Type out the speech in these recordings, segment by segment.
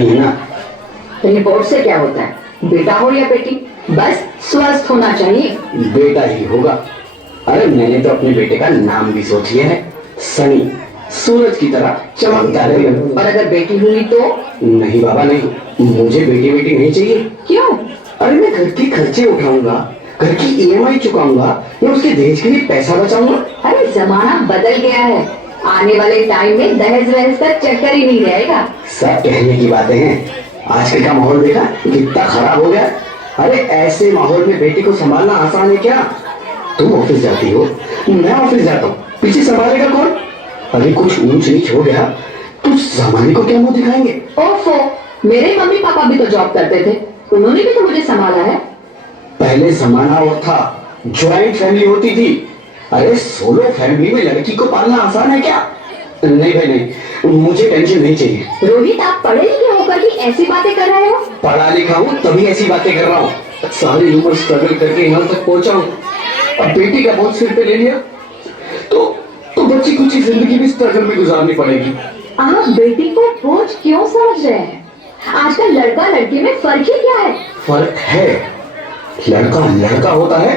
नहीं है ना। रिपोर्ट से क्या होता है, बेटा हो या बेटी, बस स्वस्थ होना चाहिए। बेटा ही होगा। अरे मैंने तो अपने बेटे का नाम भी सोच लिया है, सनी, सूरज की तरह चमकता रहेगा। और अगर बेटी हुई तो? नहीं बाबा नहीं, मुझे बेटी बेटी नहीं चाहिए। क्यों? अरे मैं घर के खर्चे उठाऊंगा, घर की ईएमआई चुकाऊंगा, या उसके दहेज के लिए पैसा बचाऊंगा। अरे जमाना बदल गया है, आने वाले टाइम में दहेज वहेज का चक्कर ही नहीं रहेगा। सब कहने की बातें हैं, आजकल का माहौल देखा कितना खराब हो गया। अरे ऐसे माहौल में बेटी को संभालना आसान है क्या? तुम ऑफिस जाती हो, मैं ऑफिस जाता हूँ, पीछे संभालेगा कौन? अरे कुछ ऊंच नीच हो गया तो जमाने को क्या मुंह दिखाएंगे? ओफो, मेरे मम्मी पापा भी तो जॉब करते थे, उन्होंने भी तो मुझे संभाला है। पहले जमाना और था, ज्वाइंट फैमिली होती थी। अरे सोलो फैमिली में लड़की को पालना आसान है क्या? नहीं भाई नहीं, मुझे टेंशन नहीं चाहिए। रोहित, आप पढ़े लिखे होकर भी ऐसी बातें कर रहे हो? पढ़ा लिखा हूँ तभी ऐसी बातें कर रहा हूँ, सारी उम्र स्ट्रगल करके यहाँ तक पहुंचा हूँ। अब बेटी का बोझ सिर पे ले लिया तो बच्ची कुछ ही जिंदगी भी स्ट्रगल में गुजारनी पड़ेगी। आप बेटी को बोझ क्यों समझ रहे हैं? आजकल लड़का लड़की में फर्क ही क्या है? फर्क है, लड़का लड़का होता है,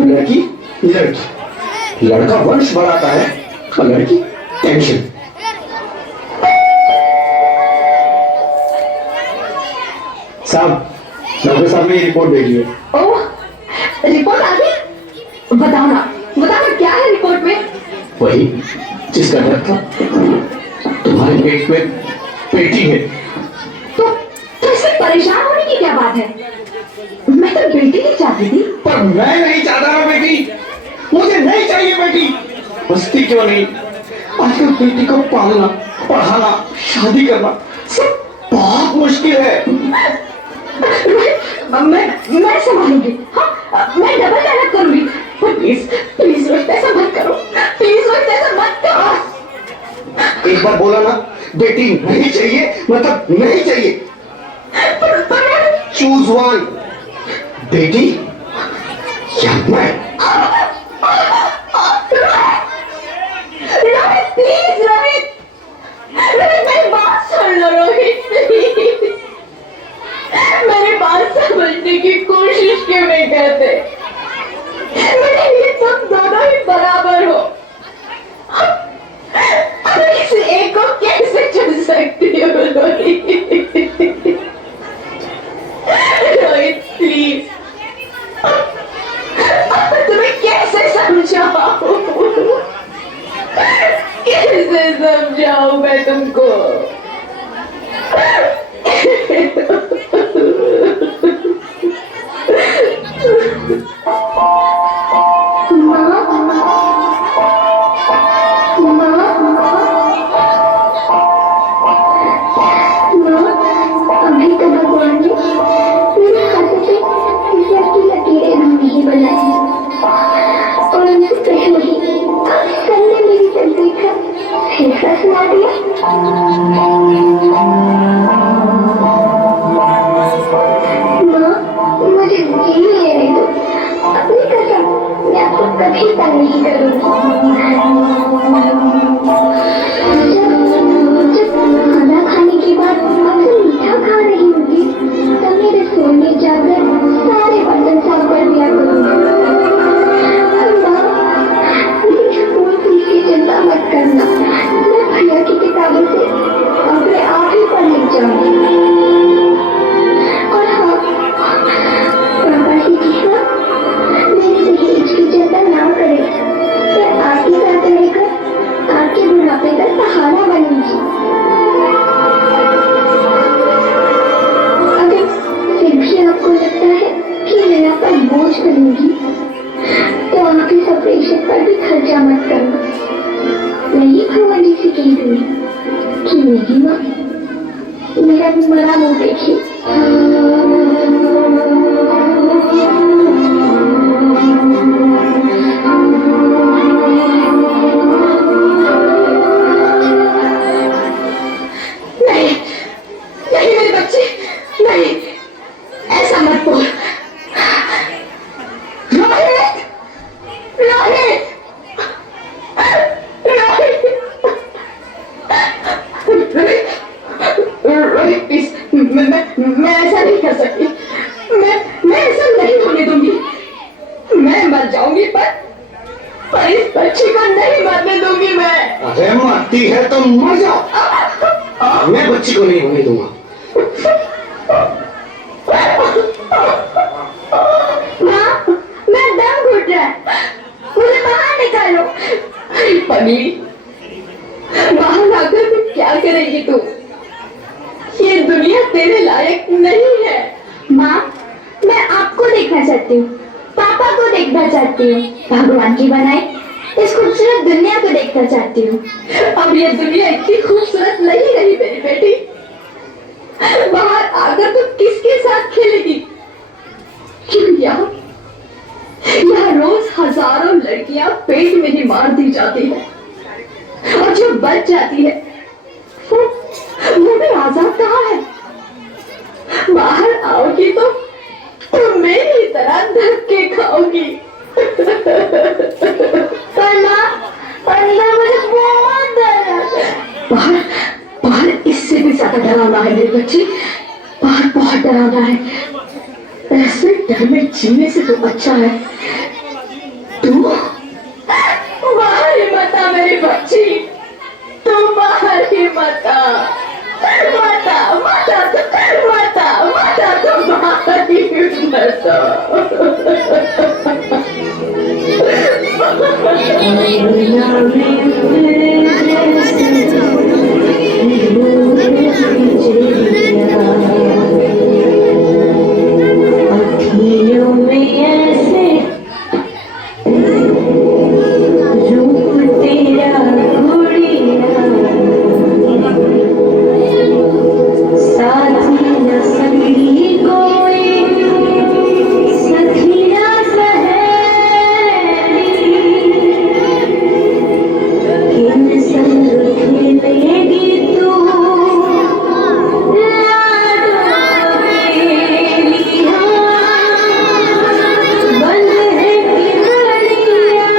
लड़की लड़की। लड़का वंश बढ़ाता है और लड़की टेंशन। साहब, डॉक्टर साहब ने रिपोर्ट भेजी है। ओह, रिपोर्ट आ गई? बताना क्या है रिपोर्ट में? वही जिसका डर था, तुम्हारे पेट में बेटी है। तो इससे परेशान होने की क्या बात है? मैं तो बेटी नहीं चाहती थी। पर मैं नहीं चाहता ना बेटी, मुझे नहीं चाहिए बेटी। बस्ती क्यों नहीं, आजकल बेटी को पालना, पढ़ाना, शादी करना सब बहुत मुश्किल है। मैं संभालूंगी। हाँ, मैं डबल मेहनत करूंगी। प्लीज रोहित, ऐसा मत करो। प्लीज रोहित, ऐसा मत करो। एक बार बोला ना, बेटी नहीं चाहिए मतलब नहीं चाहिए। चूज वन, बेटी या मैं। रोहित प्लीज, रोहित मेरी बात सुन लो रोहित, प्लीज। मेरी बात समझने की कोशिश क्यों नहीं करते? मेरे लिए तुम दोनों ही बराबर हो। अब इस एक को कैसे चुन सकती हो रोहित? रोहित प्लीज, तुम्हें कैसे समझाऊं? कैसे समझाऊं मैं तुमको? अभी तो भगवान ने मेरे हाथों से इस लड़की लकीरें नहीं बनाई, और उनसे पहले ही सन ने मेरी तस्वीर का फैसला सुना दिया। माँ, मुझे जी लेने दो, अपनी कसम, मैं आपको कभी तंग नहीं करूँगी। जब खाना खाने के बाद आपसे मीठा खा रही होगी, तब मेरे सोने जाकर सारे बर्तन साफ कर दिया करूँगी। स्कूल फीस की चिंता मत करना, मैं भैया की किताबों से अपने आप ही पढ़ लिख जाऊंगी। और हाँ, पापा से कहना मेरे से हिचकिचाता ना करे, मैं आपके साथ रहकर आपके बुढ़ापे का सहारा बनूंगी। अगर फिर भी आपको लगता है कि मैं आप पर बोझ बनूंगी, तो आप इस ऑपरेशन पर भी खर्चा मत करना। मैं ही भगवान जी से कह दूंगी कि मेरी माँ मेरा मरा मुंह देखी। नहीं मेरे बच्चे, नहीं, ऐसा मत बोल। रोहित, रोहित, रोहित, रोहित, प्लीज मर जाओ। मैं बच्ची को नहीं होने दूंगा। माँ, मैं दम घुट रहा है, मुझे बाहर निकालो। पगली, बाहर आकर तू क्या करेगी तू? ये दुनिया तेरे लायक नहीं है। माँ, मैं आपको देखना चाहती हूँ, पापा को देखना चाहती हूँ, भगवान की बनाई इस खूबसूरत दुनिया को देखना चाहती हूँ। अब ये दुनिया इतनी खूबसूरत नहीं रही मेरी बेटी। बाहर आकर तू किसके साथ खेलेगी? क्यों यहाँ रोज हजारों लड़कियां पेट में ही मार दी जाती है, और जो बच जाती है वो भी आजाद कहाँ है? बाहर आओगी तो मेरी तरह धक्के खाओगी। पर माँ, अंदर मुझे बहुत डर लगता है। बाहर बाहर इससे भी ज्यादा डरावना है मेरी बच्ची, बाहर बहुत डरावना है। ऐसे डर में जीने से तो अच्छा है तू बाहर ही मत आ मेरी बच्ची, तू बाहर ही मत आ, मत आ, मत आ, मत आ, मत आ, तू बाहर ही मत आ। अखियों में ऐसे रूप तेरा घोड़िया, साथी न सखी कोई, सखी न सहेली, किन संग खेलेगी तू लाडो बेलिया, बंद है किमड़िया,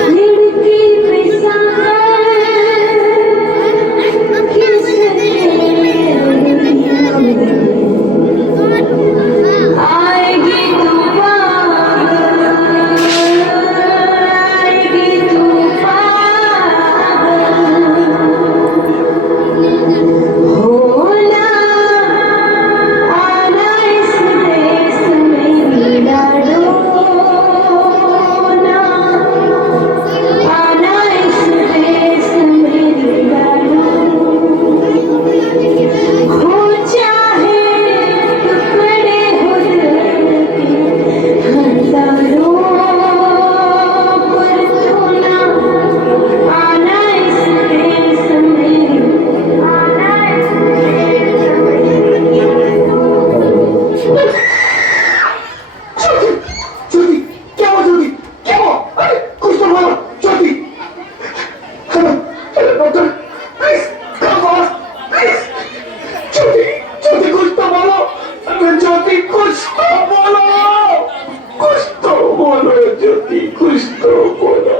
खिड़की पे सामने किसने आएगी तू पागल, आएगी तू पागल, होना आना इस देश में लाडो, ना आना इस देश में लाडो, हो चाहे टुकड़े हो दिल के हजारों, पर तू ना आना इस देश में, आना इस देश ज्योति, क्या हुआ ज्योति? क्या हुआ? अरे कुछ तो बोलो Jyoti. Hello hello doctor, please come fast, please. Jyoti Jyoti कुछ तो बोलो। अरे ज्योति कुछ तो बोलो, कुछ तो बोलो ज्योति, कुछ तो बोलो।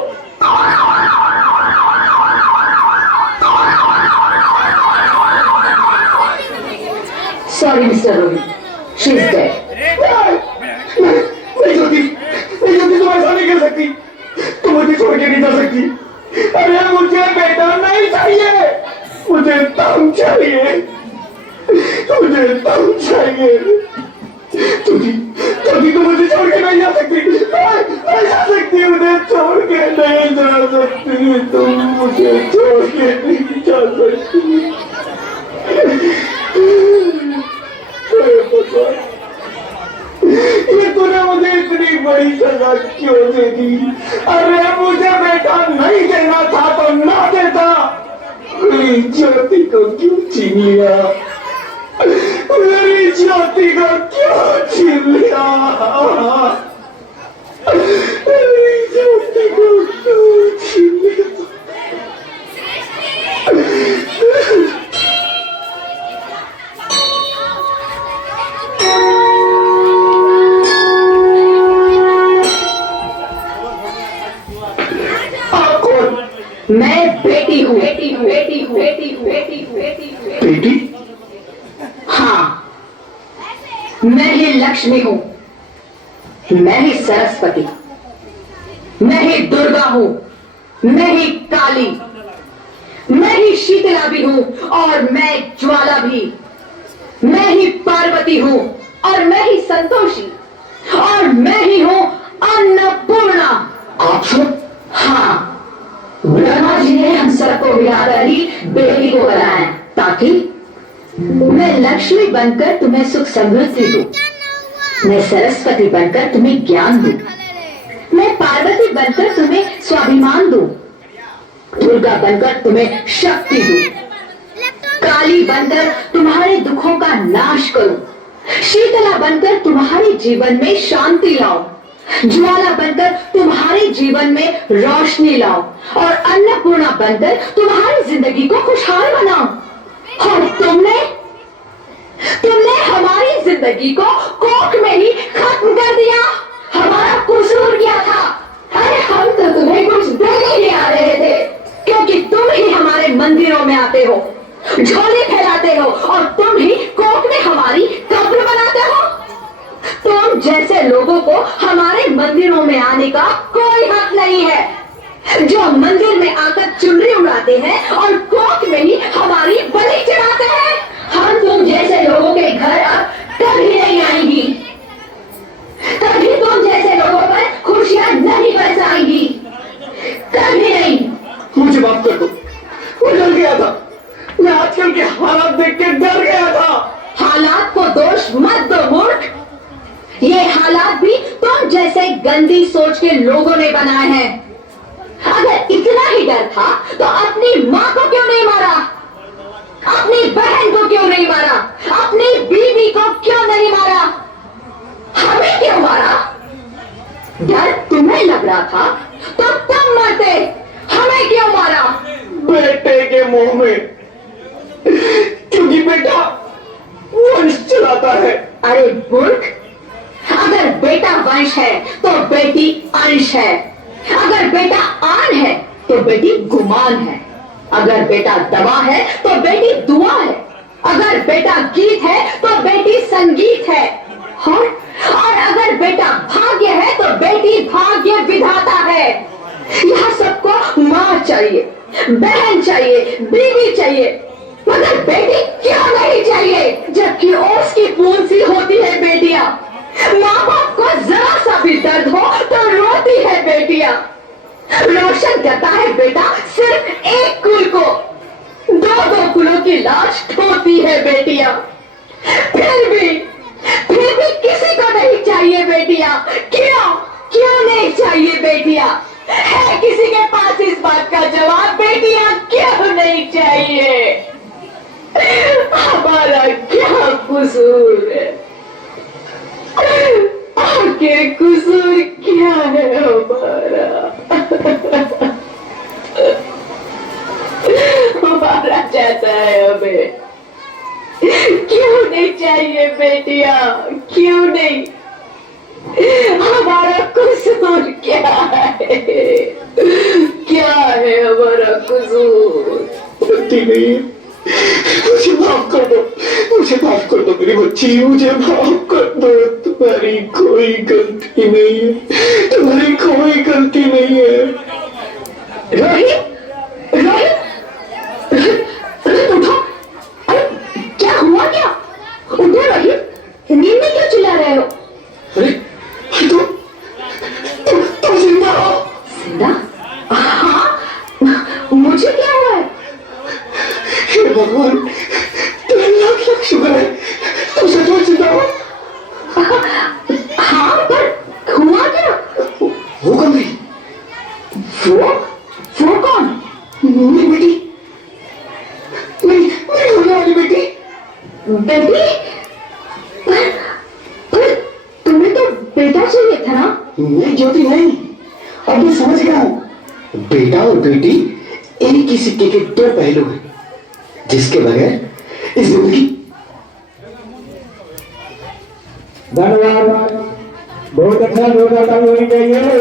Sorry, Mr. Rohit. She's dead. नहीं ज्योति, नहीं ज्योति, तुम ऐसा नहीं कर सकती, तुम मुझे छोड़ के नहीं जा सकती। अरे मुझे बेटा नहीं चाहिए, मुझे दम चाहिए, मुझे दम चाहिए। ज्योति ज्योति, तुम मुझे छोड़ के नहीं जा सकती, नहीं जा सकती, मुझे छोड़ के नहीं जा सकती, तुम मुझे छोड़ के नहीं जा सकती। ये तूने मुझे इतनी बड़ी सजा क्यों दे दी? अरे मुझे बेटा नहीं देना था तो ना देता, मेरी ज्योति को क्यों छीन लिया? मेरी ज्योति को क्यों छीन लिया? मेरी ज्योति को क्यों छीन लिया? मैं बेटी हूँ, बेटी हूँ, बेटी हूँ, बेटी हूँ, बेटी हूँ, बेटी हूँ, बेटी? हाँ, मैं ही लक्ष्मी हूँ, मैं ही सरस्वती, मैं ही दुर्गा हूँ, मैं ही काली, शीतला भी हूँ और मैं ज्वाला भी। मैं ही पार्वती हूँ और मैं ही संतोषी और मैं ही हूँ अन्नपूर्णा। आप सब? हाँ, ब्रह्मा जी ने हम सबको मिलाकर ही बेटी को बनाया ताकि मैं लक्ष्मी बनकर तुम्हें सुख समृद्धि दूं, मैं सरस्वती बनकर तुम्हें ज्ञान दूं, मैं पार्वती बनकर तुम्हें स्वाभिमान दूं, दुर्गा बनकर तुम्हें शक्ति दूं, काली बनकर तुम्हारे दुखों का नाश करूं, शीतला बनकर तुम्हारे जीवन में शांति लाऊं, ज्वाला बनकर तुम्हारे जीवन में रोशनी लाऊं और अन्नपूर्णा बनकर तुम्हारी जिंदगी को खुशहाल बनाऊं। और तुमने हमारी जिंदगी को कोख में ही खत्म कर दिया। हमारा कसूर क्या था? अरे हम तो तुम्हें कुछ देने ही आ रहे थे, क्योंकि तुम ही हमारे मंदिरों में आते हो, झोले फैलाते हो और तुम ही कोख में हमारी कब्र बनाते हो। तुम जैसे लोगों को हमारे मंदिरों में आने का कोई हक नहीं है, जो मंदिर में आकर चुनरी उड़ाते हैं और कोख में ही हमारी बलि चढ़ाते हैं। हम तुम जैसे लोगों के घर अब कभी नहीं आएंगी, कभी तुम जैसे लोगों पर खुशियां नहीं बरसाएंगी, कभी नहीं। मुझे माफ कर दो, मैं डर गया था। मैं आजकल के हालात देख के डर गया था। हालात को दोष मत दो मूर्ख, ये हालात भी तुम जैसे गंदी सोच के लोगों ने बनाए हैं। अगर इतना ही डर था तो अपनी माँ को क्यों नहीं मारा, अपनी बहन को क्यों नहीं मारा, अपनी बीवी को क्यों नहीं मारा, हमें क्यों मारा? डर तुम्हें लग रहा था तो तुम मरते, हमें क्यों मारा? बेटे के मुंह में, क्योंकि बेटा वंश चलाता है। अरे मूर्ख, अगर बेटा वंश है तो बेटी अंश है, अगर बेटा आन है तो बेटी गुमान है, अगर बेटा दवा है तो बेटी दुआ है, अगर बेटा गीत है तो बेटी संगीत है, और अगर बेटा भाग्य है तो बेटी भाग्य विधाता है। यहाँ सबको माँ चाहिए, बहन चाहिए, बीवी चाहिए, मगर बेटी क्यों नहीं चाहिए? जबकि ओस की बूंद सी होती है बेटियां, माँ बाप को जरा सा भी दर्द हो तो रोती है बेटियां। रोशन करता है बेटा सिर्फ एक कुल को, दो कुलों की लाश ढोती है बेटियां। फिर भी किसी को नहीं चाहिए बेटियां। क्यों नहीं चाहिए बेटियां? है किसी के पास इस बात का जवाब? बेटियां क्यों नहीं चाहिए? हमारा क्या कसूर है? आखिर कसूर क्या है हमारा? हमारा चाहता है हमें, क्यों नहीं चाहिए बेटियां? क्यों नहीं? हमारा कसूर क्या है? क्या है हमारा कसूर? गलती नहीं है, मुझे माफ कर दो, मुझे माफ कर दो मेरी बच्ची, मुझे माफ कर दो। तुम्हारी कोई गलती नहीं है, तुम्हारी कोई गलती नहीं है। रोहित, रोहित, रोहित उठो। अरे क्या हुआ? क्या उठो रोहित, नींद में क्यों चिल्ला रहे हो? अरे तुम जिंदा हो? जिंदा? हाँ, मुझे क्या हुआ है? हे भगवान, तेरा लाख लाख शुक्र है, तुम सचमुच जिंदा हो। हाँ, पर हुआ क्या? वो कौन थी? वो कौन? मेरी बेटी, मेरी होने वाली बेटी। बेटी? पर तुम्हें तो बेटा चाहिए था ना? नहीं ज्योति, नहीं, अब मैं समझ गया हूँ। बेटा और बेटी एक ही सिक्के के दो पहलू हैं, जिसके बगैर इस जिंदगी। धन्यवाद, बहुत अच्छा जोरदार ताली होनी चाहिए।